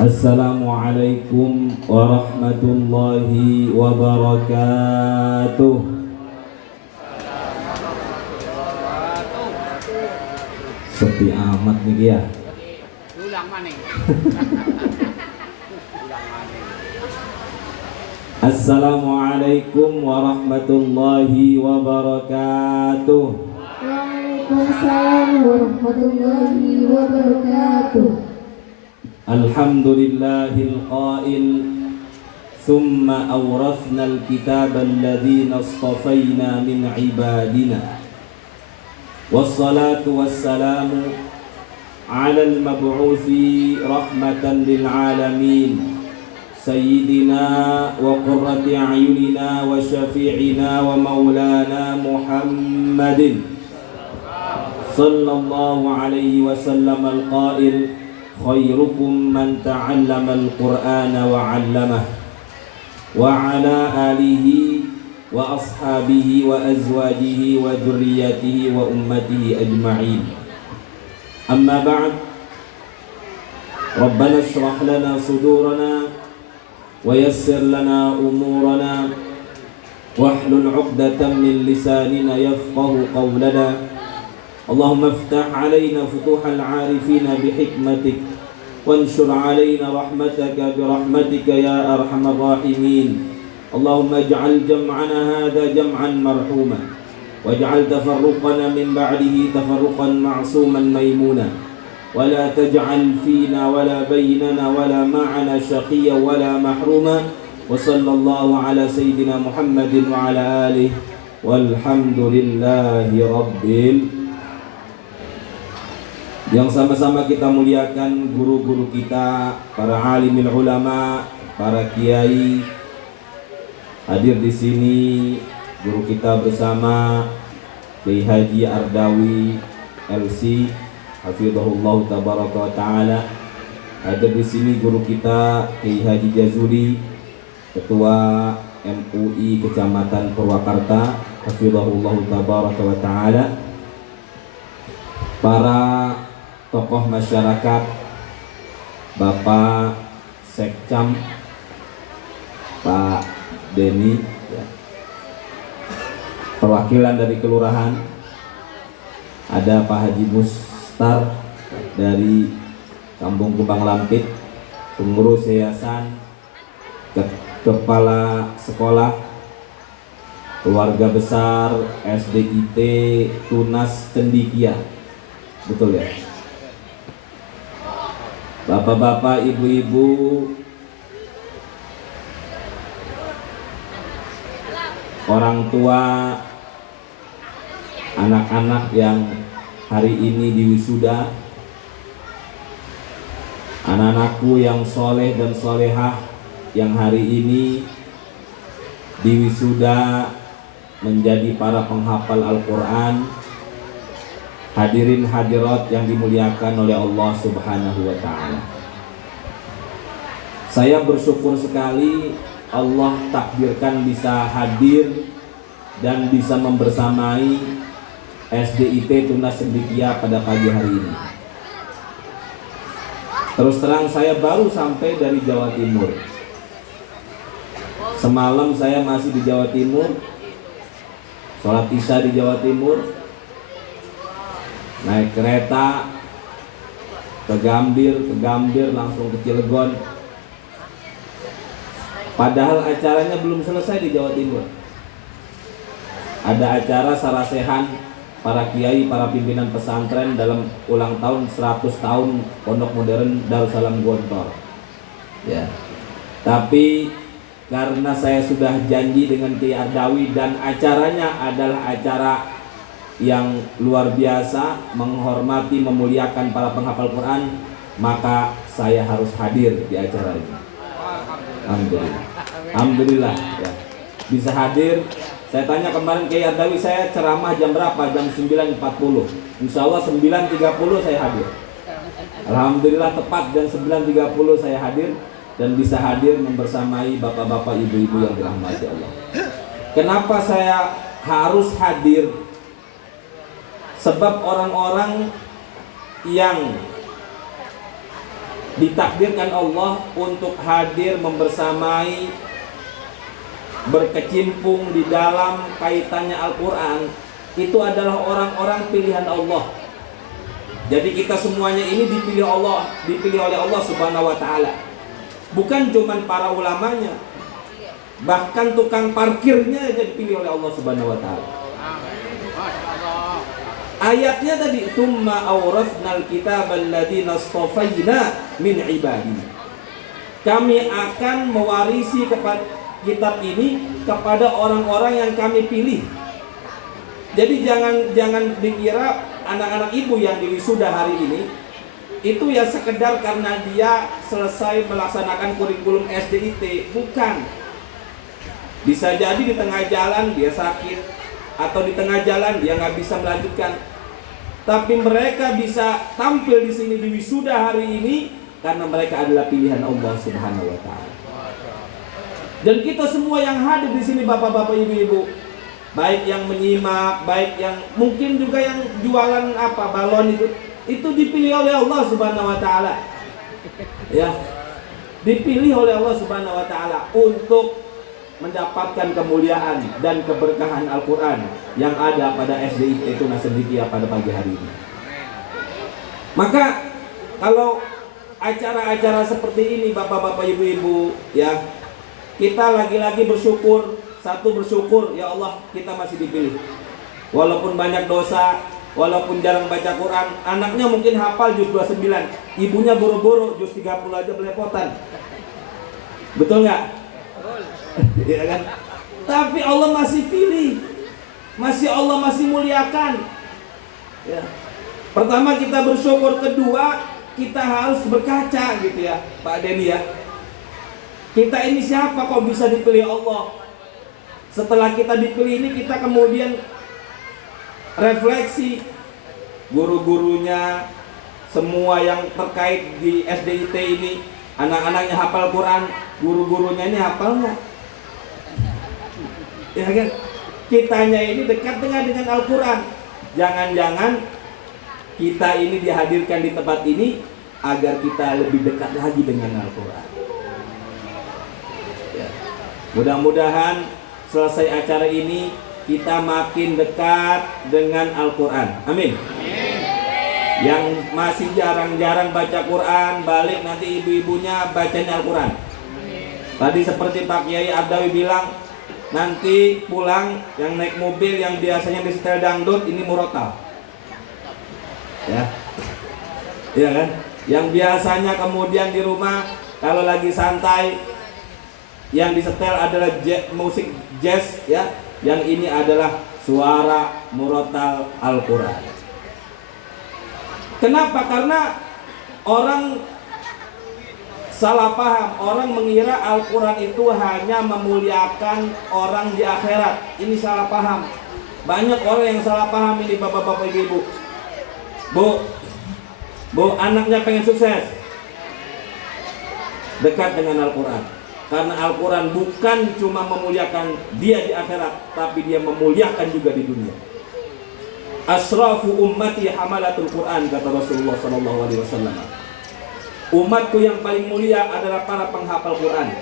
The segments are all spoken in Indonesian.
Assalamualaikum warahmatullahi wabarakatuh. Sepi amat nih ya. Ulang maning. Assalamualaikum warahmatullahi wabarakatuh. Waalaikumsalam warahmatullahi wabarakatuh. Alhamdulillahil qail thumma awrathna al-kitaba alladhina astafayna min ibadina wassalatu wassalamu ala al-mab'uthi rahmatan lil alamin sayyidina wa qurrati a'yunina wa syafi'ina wa maulana Muhammadin sallallahu alaihi wasallam al-qail khairukum man ta'allama al-Qur'ana wa 'allamah wa 'ala alihi wa ashabihi wa azwajihi wa dhurriyyatihi wa ummatihi ajma'in. Amma ba'd. Rabbana shrah lana sudurana wa yassir lana umurana wahlul 'uqdatam min lisanina yafqahu qawlana. Allahumma iftah alaina futuhal arifina bihikmatik wanshur alaina rahmataka birahmatika ya arhamar rahimin. Allahumma ij'al jam'ana hadha jam'an marhuma waj'al tafarruqana min ba'dihi tafarruqan ma'suman maymuna wa la taj'al fina wa la baynana wa la ma'ana shaqiyya wa la mahruma. Wa sallallahu ala sayyidina Muhammadin wa ala alihi walhamdulillahi rabbil. Yang sama-sama kita muliakan guru-guru kita, para alimil ulama, para kiai. Hadir di sini guru kita bersama Kiai Haji Ardawi LC hafizahullah tabaraka wa taala. Hadir di sini guru kita Kiai Haji Jazuli, Ketua MUI Kecamatan Purwakarta hafizahullah tabaraka wa taala. Para tokoh masyarakat, Bapak Sekcam, Pak Denny, ya. Perwakilan dari kelurahan, ada Pak Haji Mustar dari Kampung Kubang Lampit, pengurus yayasan, kepala sekolah, keluarga besar SDIT Tunas Cendikia, betul ya? Bapak-bapak, ibu-ibu, orang tua, anak-anak yang hari ini diwisuda, anak-anakku yang soleh dan solehah yang hari ini diwisuda menjadi para penghafal Al-Quran. Hadirin hadirat yang dimuliakan oleh Allah Subhanahu wa ta'ala. Saya bersyukur sekali Allah takdirkan bisa hadir dan bisa membersamai SDIT Tunas Cendikia pada pagi hari ini. Terus terang saya baru sampai dari Jawa Timur. Semalam saya masih di Jawa Timur, sholat isya di Jawa Timur, naik kereta ke Gambir langsung ke Cilegon. Padahal acaranya belum selesai di Jawa Timur. Ada acara sarasehan para kiai, para pimpinan pesantren dalam ulang tahun 100 tahun Pondok Modern Darussalam Gontor. Ya. Tapi karena saya sudah janji dengan Kiai Ardawi dan acaranya adalah acara yang luar biasa, menghormati, memuliakan para penghafal Quran, maka saya harus hadir di acara ini. Alhamdulillah. Alhamdulillah ya. Bisa hadir. Saya tanya kemarin Kiai Ardawi, saya ceramah jam berapa? Jam 9.40. Insya Allah 9.30 saya hadir. Alhamdulillah tepat jam 9.30 saya hadir dan bisa hadir membersamai bapak-bapak, ibu-ibu yang dirahmati Allah. Kenapa saya harus hadir? Sebab orang-orang yang ditakdirkan Allah untuk hadir membersamai, berkecimpung di dalam kaitannya Al-Quran, itu adalah orang-orang pilihan Allah. Jadi kita semuanya ini dipilih oleh Allah Subhanahu wa Ta'ala. Bukan cuman para ulamanya, bahkan tukang parkirnya aja dipilih oleh Allah Subhanahu wa Ta'ala. Ayatnya tadi, "Tsumma awrathnal kitabal ladzina astafaina min ibadina." Kami akan mewarisi kitab ini kepada orang-orang yang kami pilih. Jadi jangan dikira anak-anak ibu yang diwisuda hari ini itu ya sekedar karena dia selesai melaksanakan kurikulum SDIT. Bukan. Bisa jadi di tengah jalan dia sakit, atau di tengah jalan dia nggak bisa melanjutkan. Tapi mereka bisa tampil di sini di wisuda hari ini karena mereka adalah pilihan Allah Subhanahu wa Ta'ala. Dan kita semua yang hadir di sini, bapak-bapak, ibu-ibu, baik yang menyimak, baik yang mungkin juga yang jualan balon itu dipilih oleh Allah Subhanahu wa Ta'ala. Ya. Dipilih oleh Allah Subhanahu wa Ta'ala untuk mendapatkan kemuliaan dan keberkahan Al-Quran yang ada pada SDIT Tunas Cendekia pada pagi hari ini. Maka kalau acara-acara seperti ini, bapak-bapak, ibu-ibu, ya, kita lagi-lagi bersyukur. Satu, bersyukur, ya Allah, kita masih dipilih. Walaupun banyak dosa, walaupun jarang baca Quran, anaknya mungkin hafal juz 29, ibunya boro-boro juz 30 aja belepotan. Betul nggak? Ya kan? Tapi Allah masih pilih, Allah masih muliakan. Ya. Pertama kita bersyukur, kedua kita harus berkaca gitu ya, Pak Denny ya. Kita ini siapa kok bisa dipilih Allah? Setelah kita dipilih ini, kita kemudian refleksi, guru-gurunya, semua yang terkait di SDIT ini, anak-anaknya hafal Quran, guru-gurunya ini hafal nggak? Ya kan? Kitanya ini dekat dengan Al-Quran. Jangan-jangan kita ini dihadirkan di tempat ini agar kita lebih dekat lagi dengan Al-Quran. Ya. Mudah-mudahan selesai acara ini kita makin dekat dengan Al-Quran. Amin. Yang masih jarang-jarang baca Quran, balik nanti ibu-ibunya bacanya Al-Quran. Tadi seperti Pak Kiai Abdawi bilang, nanti pulang yang naik mobil yang biasanya disetel dangdut ini murotal. Ya. Iya kan? Yang biasanya kemudian di rumah kalau lagi santai yang disetel adalah musik jazz, ya. Yang ini adalah suara murotal Al-Quran. Kenapa? Karena orang salah paham, orang mengira Al-Quran itu hanya memuliakan orang di akhirat. Ini salah paham. Banyak orang yang salah paham ini, bapak-bapak, ibu-ibu. Bu, anaknya pengen sukses, dekat dengan Al-Quran. Karena Al-Quran bukan cuma memuliakan dia di akhirat, tapi dia memuliakan juga di dunia. Asrafu ummati hamalatul Quran, kata Rasulullah SAW. Umatku yang paling mulia adalah para penghafal Quran.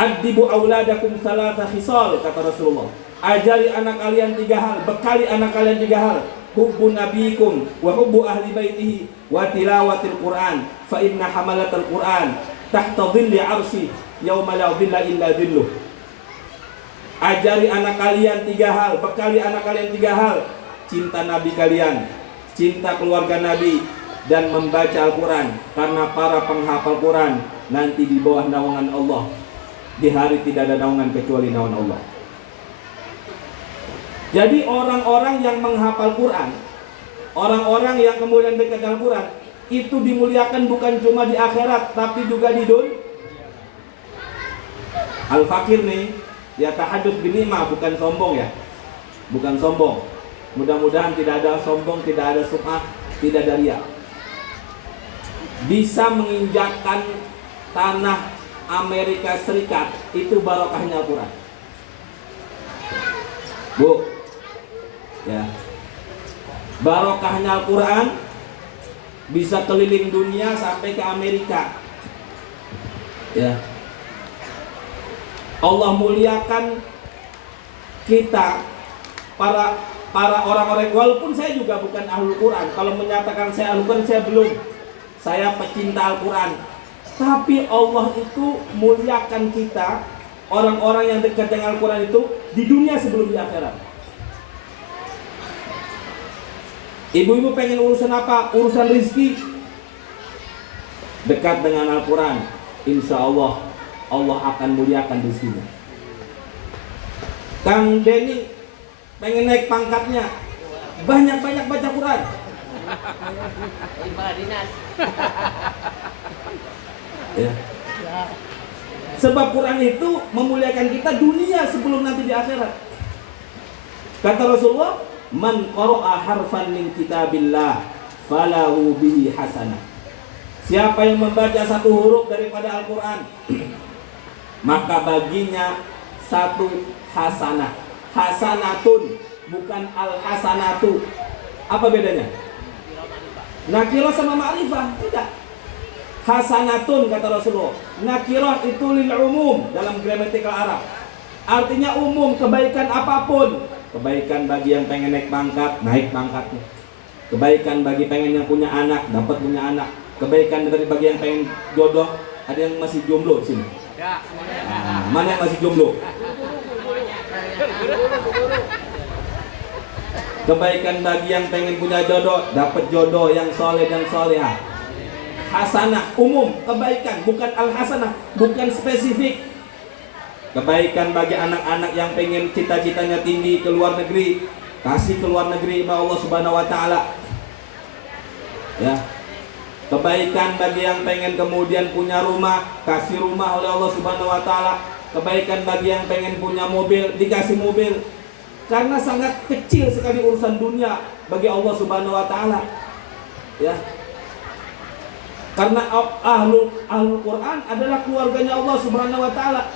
Adibu auladakum salasa khisal, kata Rasulullah. Ajari anak kalian 3 hal, bekali anak kalian 3 hal. Hubbu nabikum wa hubbu ahli baitihi wa tilawatil Quran. Fa inna hamalatul Quran tahta dhilli arsy yauma la dhilla illa dhilluh. Ajari anak kalian 3 hal, bekali anak kalian 3 hal. Cinta Nabi kalian, cinta keluarga Nabi, dan membaca Al-Quran. Karena para penghafal Quran nanti di bawah naungan Allah. Di hari tidak ada naungan kecuali naungan Allah. Jadi orang-orang yang menghafal Quran, orang-orang yang kemudian dekat dengan Quran, itu dimuliakan bukan cuma di akhirat, tapi juga di dunia. Al-Fakir nih, ya tahadduts binikmah, bukan sombong ya. Bukan sombong. Mudah-mudahan tidak ada sombong, tidak ada sum'ah, tidak ada riya. Bisa menginjakkan tanah Amerika Serikat, itu barokahnya Al-Quran. Bu, ya, barokahnya Al-Quran bisa keliling dunia sampai ke Amerika. Ya. Allah muliakan kita, para orang-orang, walaupun saya juga bukan ahlul Quran. Kalau menyatakan saya ahlul Quran, saya belum. Saya pecinta Al-Quran. Tapi Allah itu muliakan kita, orang-orang yang dekat dengan Al-Quran itu di dunia sebelum di akhirat. Ibu-ibu pengen urusan apa? Urusan rizki, dekat dengan Al-Quran, insya Allah Allah akan muliakan rizkinya. Kang Denny pengen naik pangkatnya, banyak-banyak baca Quran. Ya. Sebab Quran itu memuliakan kita dunia sebelum nanti di akhirat. Kata Rasulullah, man qara'a harfan min kitabillah falahu bihi hasanah. Siapa yang membaca satu huruf daripada Al-Quran, maka baginya satu hasanah. Hasanatun, bukan al-hasanatu. Apa bedanya? Nakirah sama ma'rifah, tidak. Hasanatun kata Rasulullah. Nakirah itu lil umum dalam gramatikal Arab. Artinya umum, kebaikan apapun. Kebaikan bagi yang pengen naik pangkat, naik pangkatnya. Kebaikan bagi pengen yang punya anak, dapat punya anak. Kebaikan dari bagi yang pengen jodoh. Ada yang masih jomblo sini? Nah, mana yang masih jomblo? Kebaikan bagi yang pengen punya jodoh, dapat jodoh yang soleh dan solehah. Hasanah umum, kebaikan, bukan al-hasanah, bukan spesifik. Kebaikan bagi anak-anak yang pengen cita-citanya tinggi ke luar negeri, kasih ke luar negeri sama Allah Subhanahu wa taala. Ya. Kebaikan bagi yang pengen kemudian punya rumah, kasih rumah oleh Allah Subhanahu wa taala. Kebaikan bagi yang pengen punya mobil, dikasih mobil. Karena sangat kecil sekali urusan dunia bagi Allah Subhanahu wa taala. Ya. Karena ahlul Quran adalah keluarganya Allah Subhanahu wa taala.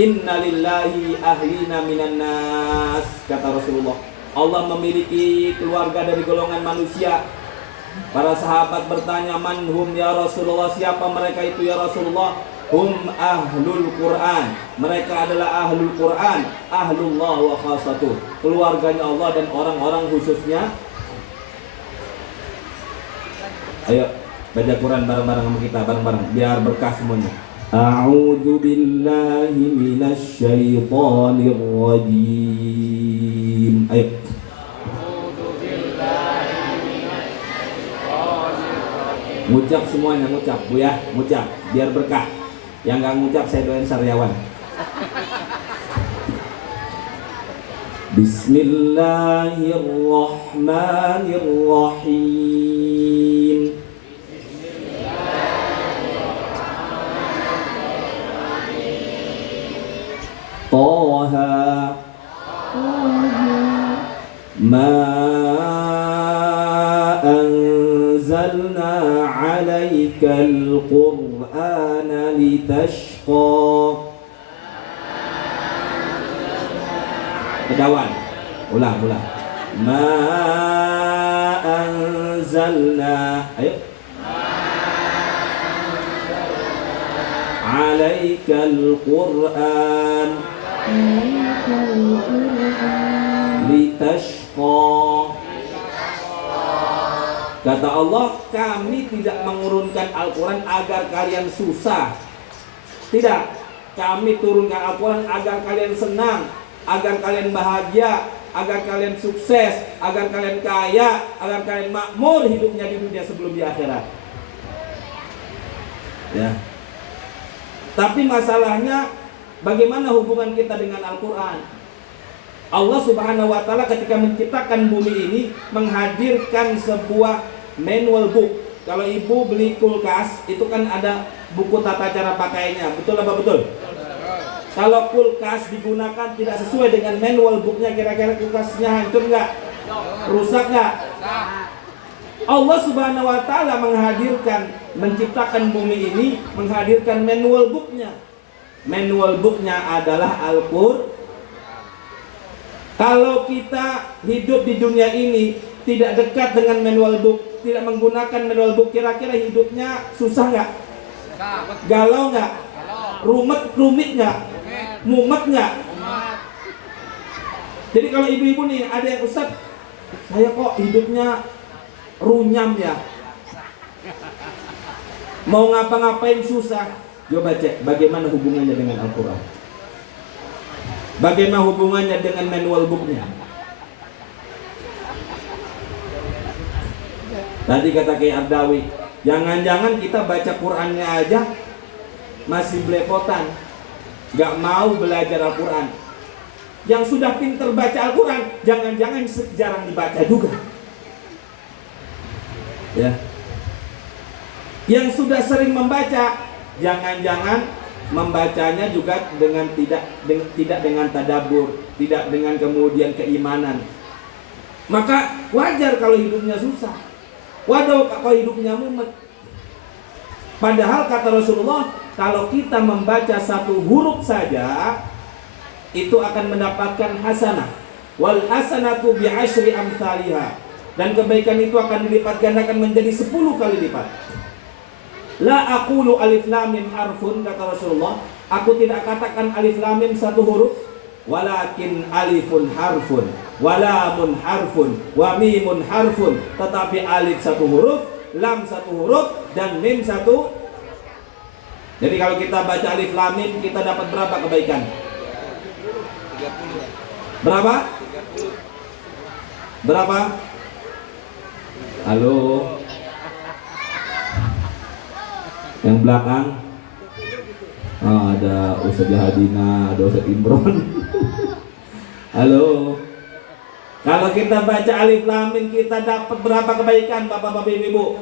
Innalillahi ahlina minan nas, kata Rasulullah. Allah memiliki keluarga dari golongan manusia. Para sahabat bertanya, manhum ya Rasulullah, siapa mereka itu ya Rasulullah? Hum ahlul Quran, mereka adalah ahlul Quran, ahlullah wa khasatuh, keluarganya Allah dan orang-orang khususnya. Ayo baca Quran bareng-bareng sama kita, bareng-bareng biar berkah semuanya. A'udzu billahi minasy syaithanir rajim. Ayo. Ngucap semuanya, ngucap Bu ya, ngucap biar berkah. Yang gak ngucap saya doain saryawan. Bismillahirrahmanirrahim. Taha ma anzalna 'alaikal Qur'ana litashqa. Kedawan. Ulang. Ma anzalna. Ayo. 'alaikal Qur'an litashqa. Kata Allah, kami tidak mengurunkan Al-Quran agar kalian susah. Tidak, kami turunkan Al-Quran agar kalian senang, agar kalian bahagia, agar kalian sukses, agar kalian kaya, agar kalian makmur hidupnya di dunia sebelum di akhirat. Ya. Tapi masalahnya, bagaimana hubungan kita dengan Al-Quran? Allah Subhanahu wa taala ketika menciptakan bumi ini menghadirkan sebuah manual book. Kalau ibu beli kulkas, itu kan ada buku tata cara pakainya. Betul apa betul? Kalau kulkas digunakan tidak sesuai dengan manual booknya, kira-kira kulkasnya hancur nggak? Rusak nggak? Allah Subhanahu wa taala menciptakan bumi ini, menghadirkan manual booknya. Manual booknya adalah Al-Qur'an. Kalau kita hidup di dunia ini tidak dekat dengan manual book, tidak menggunakan manual book, kira-kira hidupnya susah nggak? Galau nggak? Rumit nggak? Mumet nggak? Jadi kalau ibu-ibu nih ada yang, Ustaz, saya kok hidupnya runyam ya, mau ngapa-ngapain susah. Coba cek bagaimana hubungannya dengan Al-Quran, bagaimana hubungannya dengan manual booknya. Tadi kata Kiai Ardawi, jangan-jangan kita baca Qurannya aja masih belepotan, gak mau belajar Al-Quran. Yang sudah pinter baca Al-Quran, jangan-jangan jarang dibaca juga. Ya. Yang sudah sering membaca, jangan-jangan membacanya juga dengan tidak dengan tadabbur, tidak dengan kemudian keimanan. Maka wajar kalau hidupnya susah, wajar kalau hidupnya mumet. Padahal kata Rasulullah, kalau kita membaca satu huruf saja, itu akan mendapatkan hasanah. Wal hasanatu bi'asyri amsalihha. Dan kebaikan itu akan dilipat gandakan menjadi 10 kali lipat. La aqulu alif lam mim harfun, kata Rasulullah, aku tidak katakan alif lam mim satu huruf, walakin alifun harfun, walamun harfun, wa mimun harfun. Tetapi alif satu huruf, lam satu huruf, dan mim satu. Jadi kalau kita baca alif lam mim, kita dapat berapa kebaikan? Berapa? Berapa? Halo? Yang belakang? Oh, ada Ustaz Hadina, ada Ustaz Imron. Halo? Kalau kita baca alif lam mim, kita dapat berapa kebaikan, Bapak-bapak, Ibu-ibu?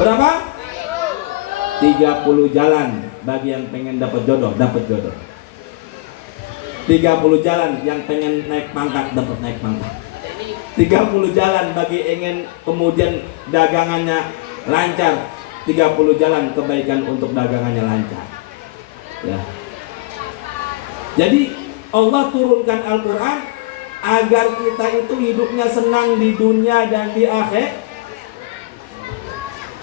Berapa? 30 jalan bagi yang pengen dapat jodoh, dapat jodoh. 30 jalan yang pengen naik pangkat, dapat naik pangkat. 30 jalan bagi ingin kemudian dagangannya lancar. 30 jalan kebaikan untuk dagangannya lancar. Ya. Jadi Allah turunkan Al-Quran agar kita itu hidupnya senang di dunia dan di akhir.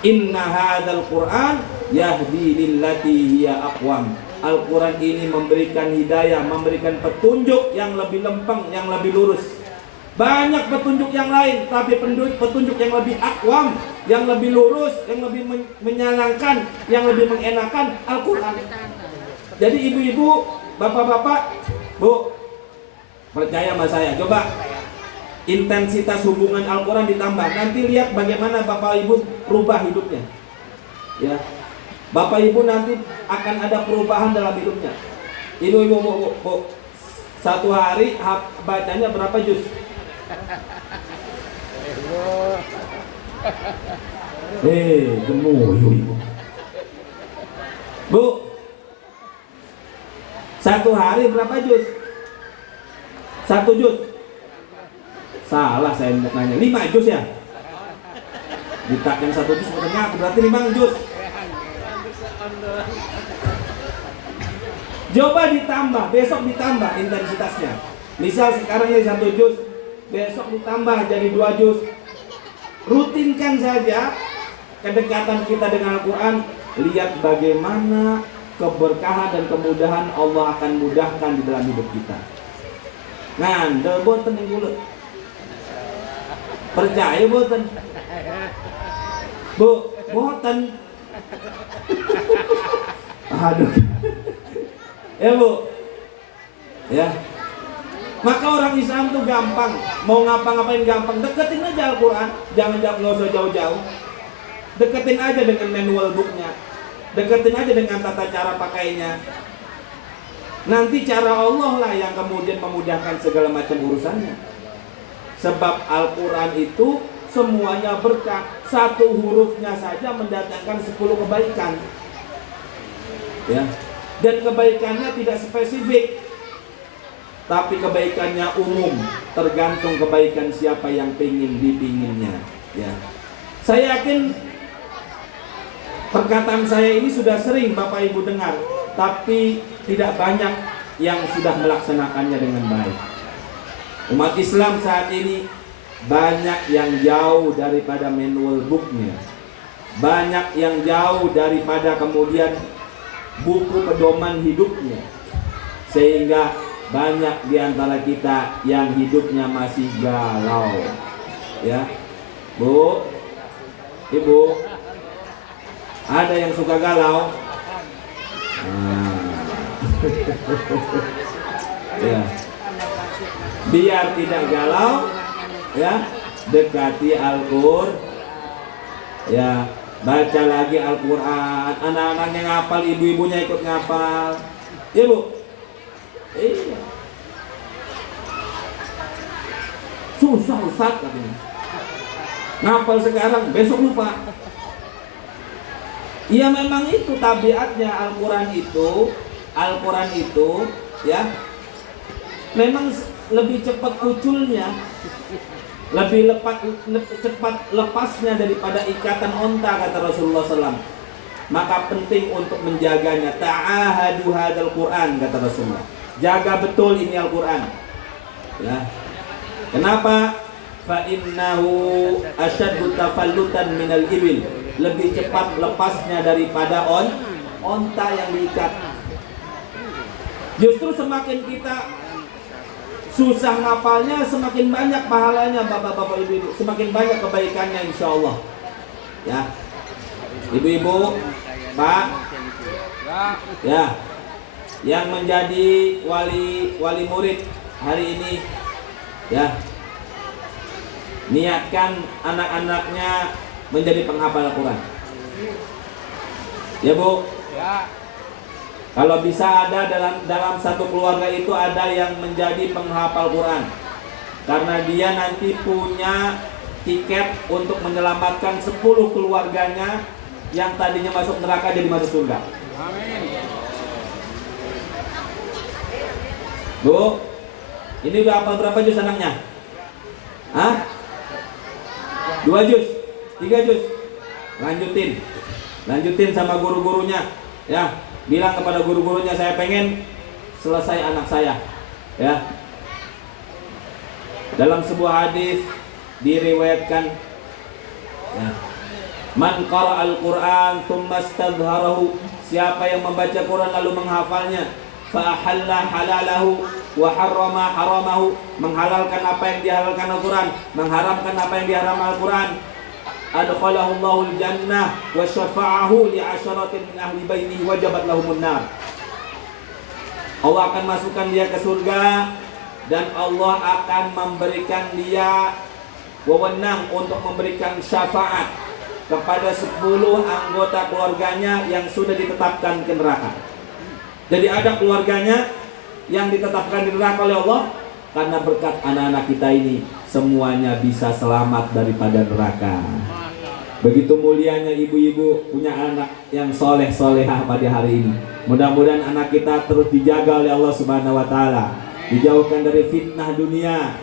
Inna hadzal Qur'an yahdi lillati hiya aqwam. Al-Quran ini memberikan hidayah, memberikan petunjuk yang lebih lempeng, yang lebih lurus. Banyak petunjuk yang lain, tapi petunjuk yang lebih akwam, yang lebih lurus, yang lebih menyenangkan, yang lebih mengenakan, Al-Quran. Jadi ibu-ibu, bapak-bapak, Bu, percaya sama saya. Coba intensitas hubungan Al-Quran ditambah. Nanti lihat bagaimana bapak ibu rubah hidupnya. Ya, bapak ibu nanti akan ada perubahan dalam hidupnya. Ibu-ibu, Bu, satu hari bacanya berapa juz? Gemuyu ibu. Bu, satu hari berapa juz? 1 juz? Salah saya nanya, 5 juz ya? Ditakan 1 juz berarti berarti 5 juz. Coba ditambah, besok ditambah intensitasnya. Misal sekarang ini 1 juz, besok ditambah jadi 2 juz. Rutinkan saja kedekatan kita dengan Al-Quran. Lihat bagaimana keberkahan dan kemudahan Allah akan mudahkan di dalam hidup kita. Ngandel boten yang mulut. Percaya boten? Bu, boten. Aduh. Ya Bu. Ya. Maka orang Islam tuh gampang, mau ngapa-ngapain gampang. Deketin aja Al-Quran, jangan nggak usah jauh-jauh. Deketin aja dengan manual booknya, deketin aja dengan tata cara pakainya. Nanti cara Allah lah yang kemudian memudahkan segala macam urusannya. Sebab Al-Quran itu semuanya berkah. Satu hurufnya saja mendatangkan 10 kebaikan. Ya. Dan kebaikannya tidak spesifik, tapi kebaikannya umum, tergantung kebaikan siapa yang dipinginnya. Ya. Saya yakin perkataan saya ini sudah sering Bapak Ibu dengar, tapi tidak banyak yang sudah melaksanakannya dengan baik. Umat Islam saat ini banyak yang jauh daripada manual booknya, banyak yang jauh daripada kemudian buku pedoman hidupnya, sehingga banyak di antara kita yang hidupnya masih galau. Ya, Bu, Ibu, ada yang suka galau? Ya, biar tidak galau, ya, dekati Al-Qur'an, ya, baca lagi Al-Quran. Anak-anaknya ngapal, ibu-ibunya ikut ngapal. Ya Bu? Iya. Susah Ustaz katanya. Ngapal sekarang, besok lupa. Iya memang itu tabiatnya Al-Quran itu, ya, memang lebih cepat kuculnya, lebih cepat lepasnya daripada ikatan onta, kata Rasulullah SAW. Maka penting untuk menjaganya. Ta'ahadu hadal Quran, kata Rasulullah. Jaga betul ini Al-Quran. Ya. Kenapa? Fa'innahu asyaddu tafallutan minal ibil. Lebih cepat lepasnya daripada onta yang diikat. Justru semakin kita susah ngapalnya, semakin banyak pahalanya, bapak-bapak, ibu-ibu. Semakin banyak kebaikannya, insya Allah. Ya, ibu-ibu, Pak, ya, yang menjadi wali murid hari ini, ya, niatkan anak-anaknya menjadi penghafal Al-Quran. Ya Bu. Ya. Kalau bisa ada dalam satu keluarga itu ada yang menjadi penghafal Quran, karena dia nanti punya tiket untuk menyelamatkan 10 keluarganya yang tadinya masuk neraka jadi masuk surga. Amin. Bu, ini udah hafal berapa juz anaknya? Hah? 2 juz, 3 juz. Lanjutin sama guru-gurunya, ya. Bilang kepada guru-gurunya, saya pengen selesai anak saya, ya. Dalam sebuah hadis diriwayatkan, ya, man qara'al Qur'an tsumma istadhharahu, siapa yang membaca Quran lalu menghafalnya, fa ahalla halalahu wa harrama haramahu, menghalalkan apa yang dihalalkan Al-Quran, mengharamkan apa yang diharamkan Al-Quran, adkhalahu Allahul jannah wa syafa'ahu li asyaratin min ahli baitihi wajabat lahumun nar. Allah akan masukkan dia ke surga dan Allah akan memberikan dia wewenang untuk memberikan syafaat kepada 10 anggota keluarganya yang sudah ditetapkan ke neraka. Jadi ada keluarganya yang ditetapkan di neraka oleh Allah, karena berkat anak-anak kita ini semuanya bisa selamat daripada neraka. Begitu mulianya ibu-ibu punya anak yang soleh-solehah pada hari ini. Mudah-mudahan anak kita terus dijaga oleh Allah Subhanahu wa Ta'ala, dijauhkan dari fitnah dunia,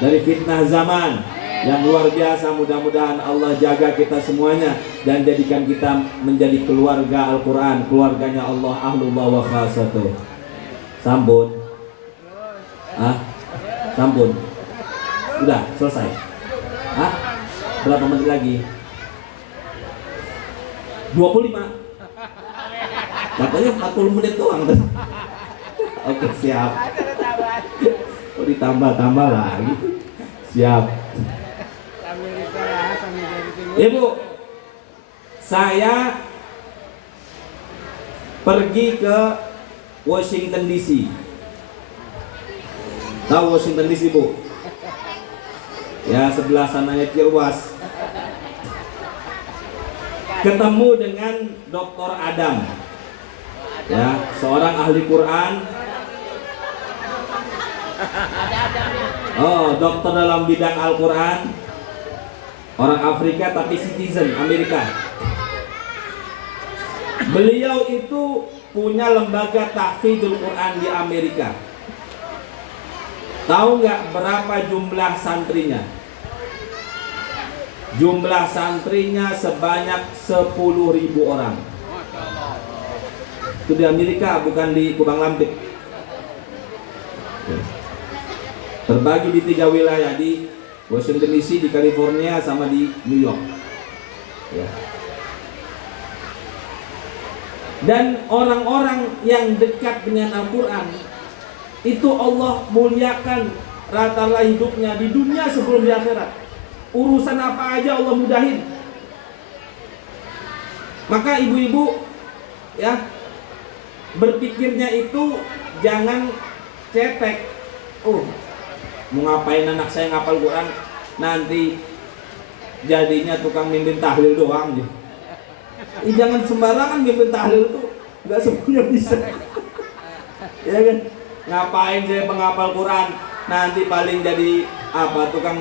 dari fitnah zaman yang luar biasa. Mudah-mudahan Allah jaga kita semuanya dan jadikan kita menjadi keluarga Al-Quran, keluarganya Allah, ahlullah wa khasatuh. Sampun. Sampun. Udah selesai. Berapa menit lagi? 25. Katanya 40 menit doang. Oke, siap. Oh, ditambah-tambah lagi. Siap. Ibu, saya pergi ke Washington DC. Tahu Washington DC, Bu? Ya, sebelah sananya Cirwas. Ketemu dengan Dr. Adam, ya, seorang ahli Quran. Oh, dokter dalam bidang Al-Quran, orang Afrika tapi citizen Amerika. Beliau itu punya lembaga tahfidzul Quran di Amerika. Tahu nggak berapa jumlah santrinya? Jumlah santrinya sebanyak 10.000 orang. Itu di Amerika, bukan di Kubang Lampik. Terbagi di 3 wilayah, di Washington DC, di California, sama di New York. Ya. Dan orang-orang yang dekat dengan Al-Quran itu Allah muliakan rata-rata hidupnya di dunia sebelum di akhirat. Urusan apa aja Allah mudahin. Maka ibu-ibu ya, berpikirnya itu jangan cetek. Oh, mau ngapain anak saya ngapal Quran, nanti jadinya tukang mimpin tahlil doang gitu. Jangan sembarangan mimpin tahlil tuh, nggak semuanya bisa. Ya kan? Ngapain saya penghafal Quran, nanti paling jadi apa, tukang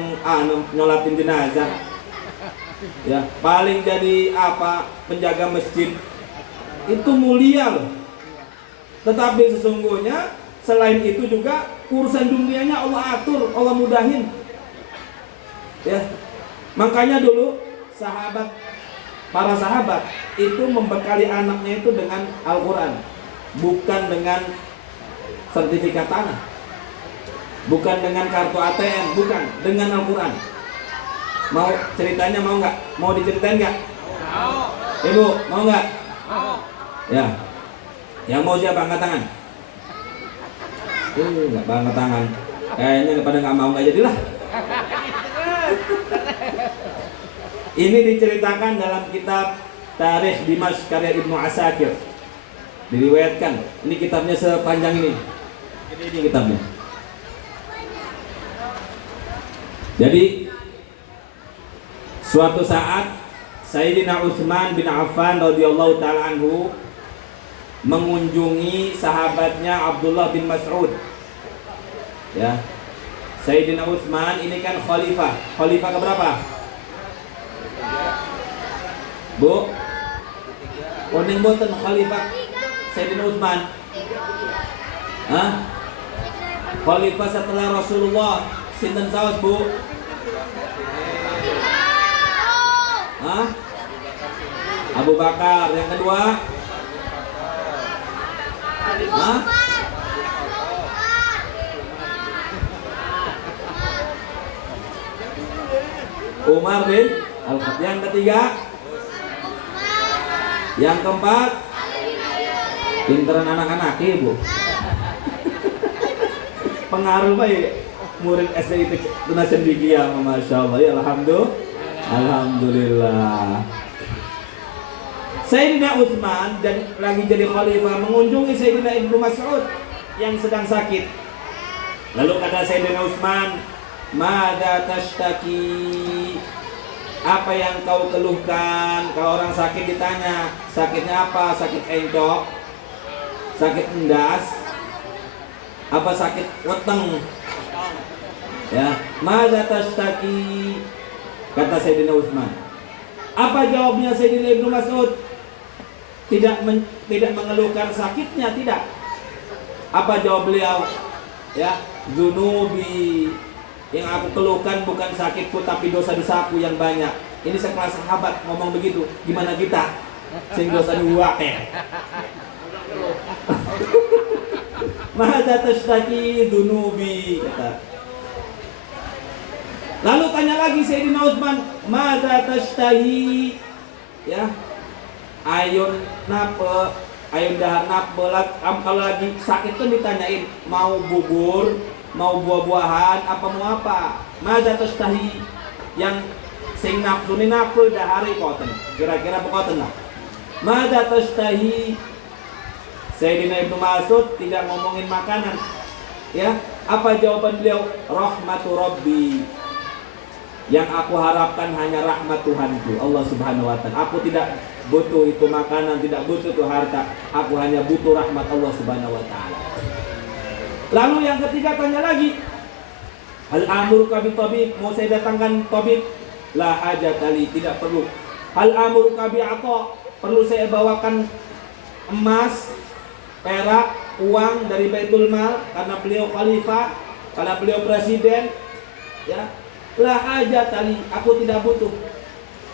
nyolatin jenazah. Ya, paling jadi apa, penjaga masjid. Itu mulia loh. Tetapi sesungguhnya selain itu juga urusan dunianya Allah atur, Allah mudahin. Ya. Makanya dulu para sahabat itu membekali anaknya itu dengan Al-Quran, bukan dengan sertifikat tanah, bukan dengan kartu ATM, bukan, dengan Al-Quran. Mau ceritanya, mau nggak? Mau diceritain nggak? Mau. Ibu, mau nggak? Mau. Ya. Yang mau siapa? Angkat tangan. Nggak angkat tangan. Kayaknya pada nggak mau, nggak jadilah. Ini diceritakan dalam kitab Tarikh Dimash karya Ibnu Asakir. Diriwayatkan. Ini kitabnya sepanjang ini. Ini kitabnya. Jadi suatu saat Sayyidina Utsman bin Affan radhiyallahu taala anhu mengunjungi sahabatnya Abdullah bin Mas'ud. Ya. Sayyidina Utsman ini kan khalifah. Khalifah keberapa? Bu? Kuning boten khalifah Sayyidina Utsman. Hah? Khalifah setelah Rasulullah sinten saos, Bu? Hah? Abu Bakar. Yang kedua? Hah? Umar bin Al-Khattab. Yang ketiga? Yang keempat? Pinteran anak-anak, Ibu. Pengaruh baik murid SD itu tunasan bikia, Masya Allah ya, Alhamdulillah. Sayyidina Utsman lagi jadi khalifah mengunjungi Sayyidina Ibnu Mas'ud yang sedang sakit. Lalu kata Sayyidina Utsman, "Mada tashtaki?" Apa yang kau keluhkan? Kalau orang sakit ditanya, sakitnya apa? Sakit encok? Sakit endas? Apa sakit weteng? Ya, "Mada tashtaki?" kata Sayyidina Utsman. Apa jawabnya Sayyidina Ibnu Mas'ud? Tidak mengeluhkan sakitnya, tidak. Apa jawab beliau? Ya, "Dzunubi, yang aku keluhkan bukan sakitku tapi dosa-dosaku yang banyak." Ini sekelas sahabat ngomong begitu. Gimana kita? Sing dosa dua Mahada tashtaki dunubi, kata. Lalu tanya lagi Sayyidina Utsman, "Mada tashtahi?" Ya. Ayun napa? Ayun dahar napa? Kalau lagi sakit tuh ditanyain, mau bubur, mau buah-buahan, apa mau apa? Mada tashtahi? Yang sing nafsu ni napa dahari koten. Kira-kira pokoten lah. Mada tashtahi? Sayyidina Ibnu Mas'ud tidak ngomongin makanan. Ya, apa jawaban beliau? Rahmatu Rabbi. Yang aku harapkan hanya rahmat Tuhanku, Allah Subhanahu wa taala. Aku tidak butuh itu makanan, tidak butuh itu harta. Aku hanya butuh rahmat Allah Subhanahu wa taala. Lalu yang ketiga tanya lagi, "Hal amuruka bi tabib?" Mau saya datangkan tabib? La hajat ali, tidak perlu. "Hal amuruka bi ata?" Perlu saya bawakan emas, perak, uang dari Baitul Mal karena beliau khalifah, karena beliau presiden, ya. La hajat ali, aku tidak butuh.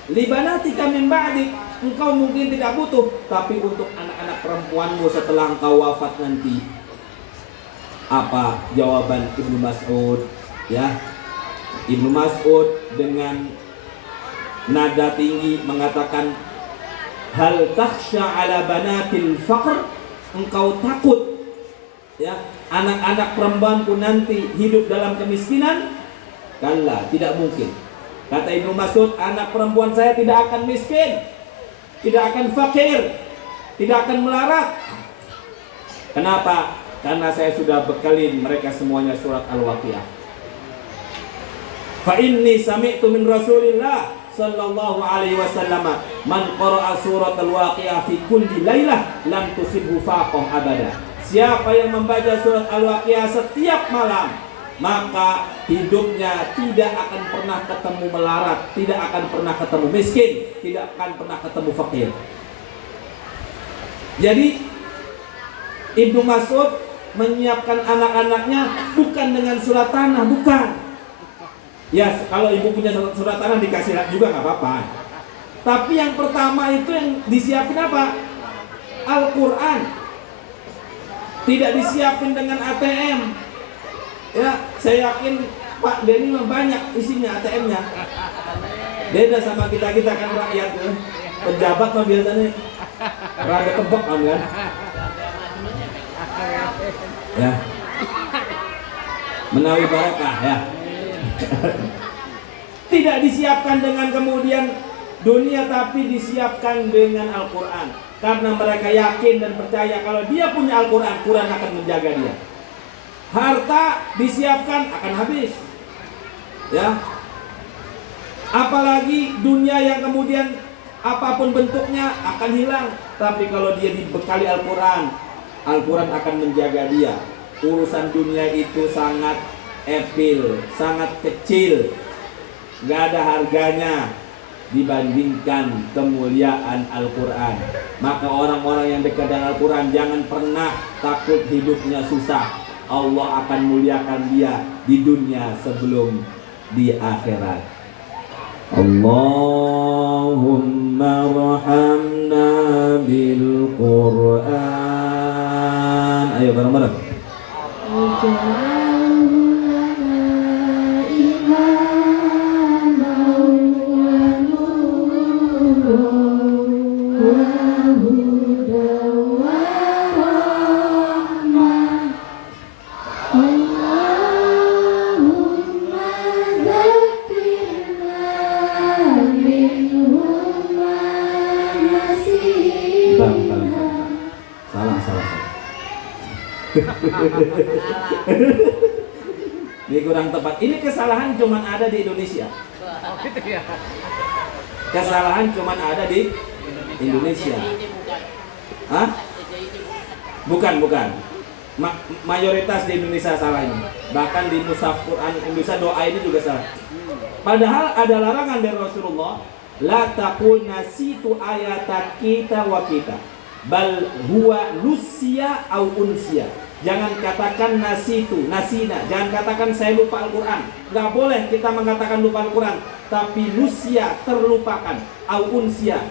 Libanatika min ba'dik, engkau mungkin tidak butuh, tapi untuk anak-anak perempuanmu setelah engkau wafat nanti. Apa jawaban Ibnu Mas'ud? Ya, Ibnu Mas'ud dengan nada tinggi mengatakan, hal takhsha ala banatil faqr, engkau takut ya anak-anak perempuanku nanti hidup dalam kemiskinan? Kalla, tidak mungkin. Kata Ibnu Mas'ud, anak perempuan saya tidak akan miskin, tidak akan fakir, tidak akan melarat. Kenapa? Karena saya sudah bekalin mereka semuanya surat Al-Waqiah. Fa inni sami'tu min Rasulillah sallallahu alaihi wasallam, man qara'a surat Al-Waqiah fi kulli lailah lam tusibhu faqah abada. Siapa yang membaca surat Al-Waqiah setiap malam, maka hidupnya tidak akan pernah ketemu melarat, tidak akan pernah ketemu miskin, tidak akan pernah ketemu fakir. Jadi Ibnu Mas'ud menyiapkan anak-anaknya bukan dengan surat tanah, bukan. Ya, kalau ibu punya surat tanah dikasih juga nggak apa-apa. Tapi yang pertama itu yang disiapin apa? Al-Quran. Tidak disiapin dengan ATM. Ya, saya yakin Pak Denny banyak isinya ATM-nya. Beda sama kita kan rakyat ya. Pejabat mah biasanya rada tebak kan. Ya. Menawi barokah ya. Tidak disiapkan dengan kemudian dunia, tapi disiapkan dengan Al-Quran. Karena mereka yakin dan percaya kalau dia punya Al-Quran, Quran akan menjaga dia. Harta disiapkan akan habis, ya. Apalagi dunia yang kemudian apapun bentuknya akan hilang. Tapi kalau dia dibekali Al-Quran, Al-Quran akan menjaga dia. Urusan dunia itu sangat epil, sangat kecil, gak ada harganya dibandingkan kemuliaan Al-Quran. Maka orang-orang yang dekat dengan Al-Quran jangan pernah takut hidupnya susah. Allah akan muliakan dia di dunia sebelum di akhirat. Allahumma rahamna bil Quran. Ayo bareng-bareng. Ini kurang tepat. Ini kesalahan cuma ada di Indonesia. Kesalahan cuma ada di Indonesia. Hah? Bukan. Mayoritas di Indonesia salah ini. Bahkan di Mushaf Quran Indonesia doa ini juga salah. Padahal ada larangan dari Rasulullah, la taqul nasitu ayata kita wa kita, bal huwa nusia au unsia. Jangan katakan nasitu, nasina. Jangan katakan saya lupa Al-Quran. Gak boleh kita mengatakan lupa Al-Quran. Tapi nusia, terlupakan. Au unsia.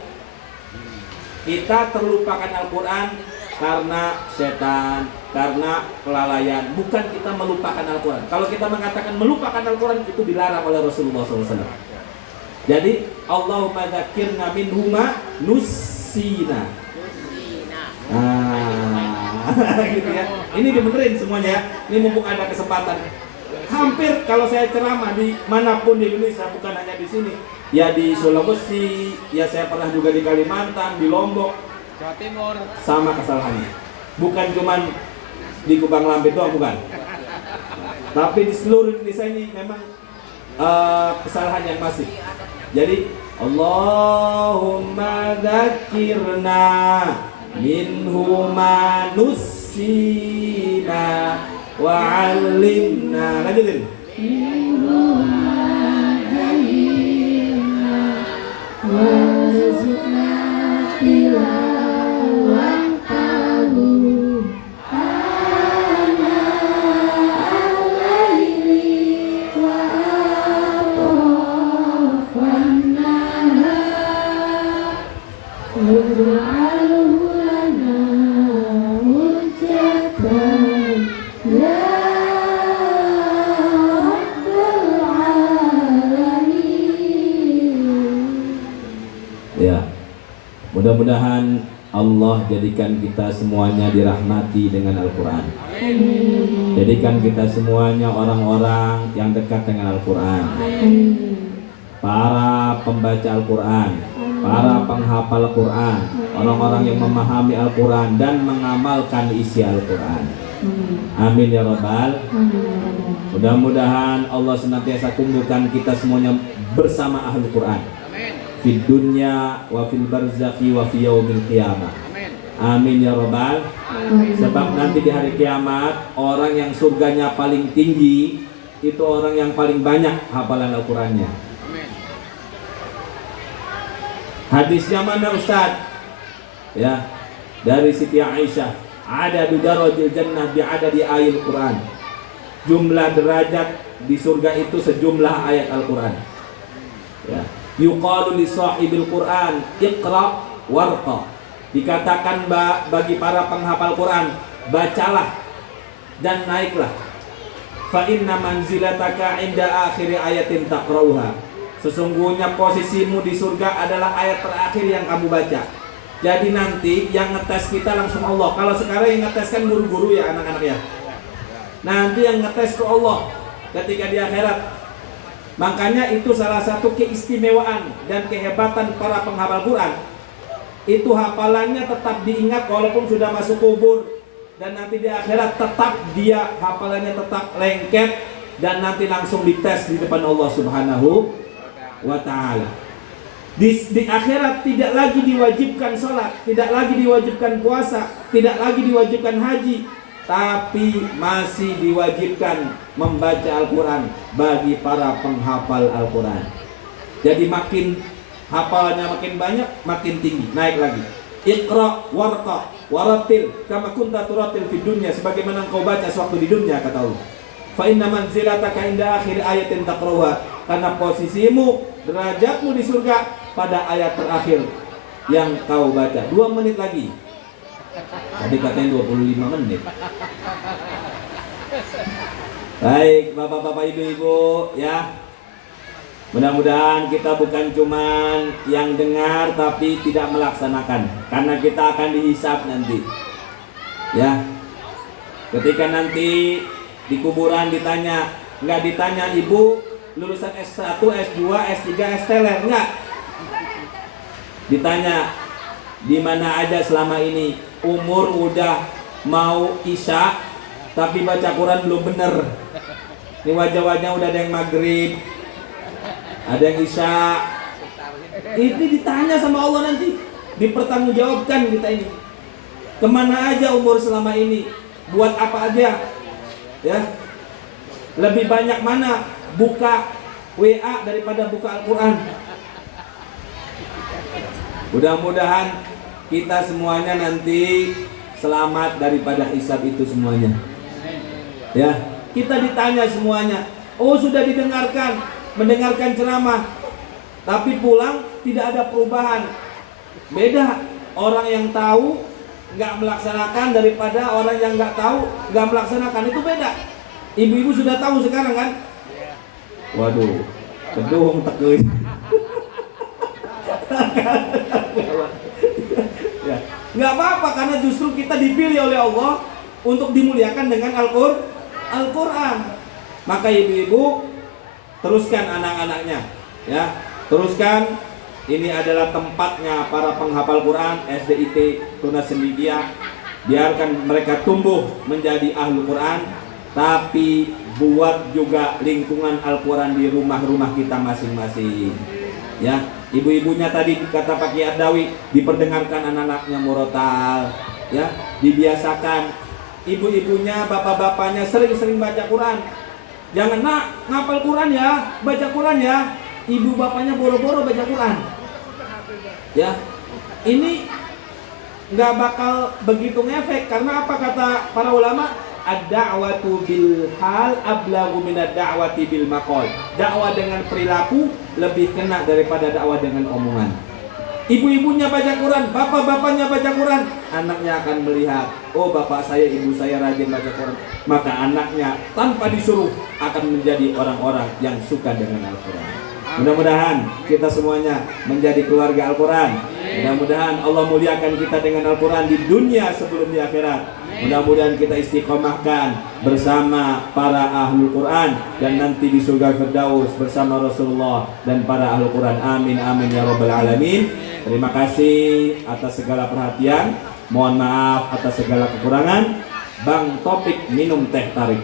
Kita terlupakan Al-Quran karena setan, karena kelalaian. Bukan kita melupakan Al-Quran. Kalau kita mengatakan melupakan Al-Quran, itu dilarang oleh Rasulullah SAW. Jadi Allahumma dzakirna minhuma nusina. Gitu ya. Ini dibenerin semuanya ya. Ini mumpung ada kesempatan. Hampir kalau saya ceramah di manapun di Indonesia, bukan hanya di sini, ya di Sulawesi, ya saya pernah juga di Kalimantan, di Lombok, Jawa Timur, sama kesalahannya. Bukan cuman di Kubang Lambe doang, bukan. Tapi di seluruh Indonesia ini memang kesalahan yang masif. Jadi Allahumma dzakirna minhuma nusina wa 'allimna. Lanjutin. Minhuma jahilna warzuqna tilawatahu ana al-laili wa atrafan nahar waj'alhu Mudah-mudahan Allah jadikan kita semuanya dirahmati dengan Al-Quran. Jadikan kita semuanya orang-orang yang dekat dengan Al-Quran. Para pembaca Al-Quran, para penghafal Al-Quran, orang-orang yang memahami Al-Quran dan mengamalkan isi Al-Quran. Amin ya Rabbal. Mudah-mudahan Allah senantiasa kumpulkan kita semuanya bersama Ahlul Quran. Fid dunya wa fil barzakhi wa fi yaumil qiyamah. Amin ya Rabbal. Sebab nanti di hari kiamat orang yang surganya paling tinggi itu orang yang paling banyak hafalan Al-Qurannya. Hadisnya mana Ustaz? Ya, dari Siti Aisyah, ada darajil jannah bi adadi ayatil Quran. Jumlah derajat di surga itu sejumlah ayat Al-Quran. Ya. Yuqalu li sahibil Quran iqra warqa. Dikatakan bagi para penghafal Quran, bacalah dan naiklah. Fa inna manzilataka inda akhir ayatin taqrauha. Sesungguhnya posisimu di surga adalah ayat terakhir yang kamu baca. Jadi nanti yang ngetes kita langsung Allah. Kalau sekarang yang ngetes kan guru-guru ya anak-anak ya. Nanti yang ngetes ke Allah ketika di akhirat. Makanya itu salah satu keistimewaan dan kehebatan para penghafal Quran. Itu hafalannya tetap diingat walaupun sudah masuk kubur. Dan nanti di akhirat tetap dia hafalannya tetap lengket. Dan nanti langsung dites di depan Allah Subhanahu wa ta'ala. Di akhirat tidak lagi diwajibkan sholat, tidak lagi diwajibkan puasa, tidak lagi diwajibkan haji, tapi masih diwajibkan membaca Al-Quran bagi para penghafal Al-Quran. Jadi makin hafalannya makin banyak, makin tinggi, naik lagi. Iqra warqa waratil kama kunta turatil fid dunya, sebagaimana engkau baca sewaktu di dunia, kata Allah. Fa inna manzilataka inda akhir ayatin taqrauha, karena posisimu, derajatmu di surga pada ayat terakhir yang kau baca. 2 menit lagi. Tadi katanya 25 menit. Baik, bapak-bapak, ibu-ibu ya. Mudah-mudahan kita bukan cuman yang dengar tapi tidak melaksanakan, karena kita akan dihisab nanti. Ya. Ketika nanti di kuburan ditanya, nggak ditanya ibu lulusan S1, S2, S3, S-teler, enggak. Ditanya di mana aja selama ini, umur udah mau isya tapi baca Quran belum bener. Ini wajah-wajah udah ada yang maghrib, ada yang isya. Ini ditanya sama Allah nanti, dipertanggungjawabkan kita ini. Kemana aja umur selama ini, buat apa aja, ya? Lebih banyak mana buka WA daripada buka Al-Quran. Mudah-mudahan kita semuanya nanti selamat daripada hisab itu semuanya. Ya, kita ditanya semuanya. Oh, sudah didengarkan, mendengarkan ceramah, tapi pulang tidak ada perubahan. Beda orang yang tahu nggak melaksanakan daripada orang yang nggak tahu nggak melaksanakan, itu beda. Ibu-ibu sudah tahu sekarang kan? Waduh, kedung tekun. Ya, nggak apa-apa, karena justru kita dipilih oleh Allah untuk dimuliakan dengan Al-Quran. Maka ibu-ibu teruskan anak-anaknya, ya, teruskan. Ini adalah tempatnya para penghafal Quran, SDIT Tunas Sendikia. Biarkan mereka tumbuh menjadi ahlu Quran, tapi buat juga lingkungan Al-Quran di rumah-rumah kita masing-masing. Ya, ibu-ibunya tadi kata Pak Kiai Adawi, diperdengarkan anak-anaknya murotal, ya, dibiasakan. Ibu-ibunya, bapak-bapaknya sering-sering baca Quran. Jangan, nak, ngapal Quran ya, baca Quran ya. Ibu bapaknya boro-boro baca Quran. Ya, ini nggak bakal begitu ngefek, karena apa kata para ulama? Ad-da'watu bil hal ablaghu min ad-da'wati bil maqal. Dakwah dengan perilaku lebih kena daripada dakwah dengan omongan. Ibu-ibunya baca Quran, bapak-bapaknya baca Quran, anaknya akan melihat, oh bapak saya, ibu saya rajin baca Quran, maka anaknya tanpa disuruh akan menjadi orang-orang yang suka dengan Al-Quran. Mudah-mudahan kita semuanya menjadi keluarga Al-Quran. Mudah-mudahan Allah muliakan kita dengan Al-Quran di dunia sebelum di akhirat. Mudah-mudahan kita istiqomahkan bersama para ahlul Quran dan nanti di surga Firdaus bersama Rasulullah dan para ahlul Quran. Amin amin ya rabbal alamin. Terima kasih atas segala perhatian. Mohon maaf atas segala kekurangan. Bang Topik minum teh tarik.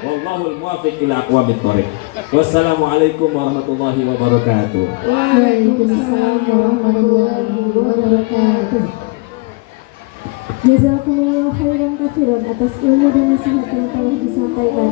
Wallahul muwaffiq ila aqwamit thoriq. Wassalamualaikum warahmatullahi wabarakatuh. Waalaikumsalam warahmatullahi wabarakatuh. Jazakumullah khairan katsiran atas ilmu dan nasihat yang telah disampaikan.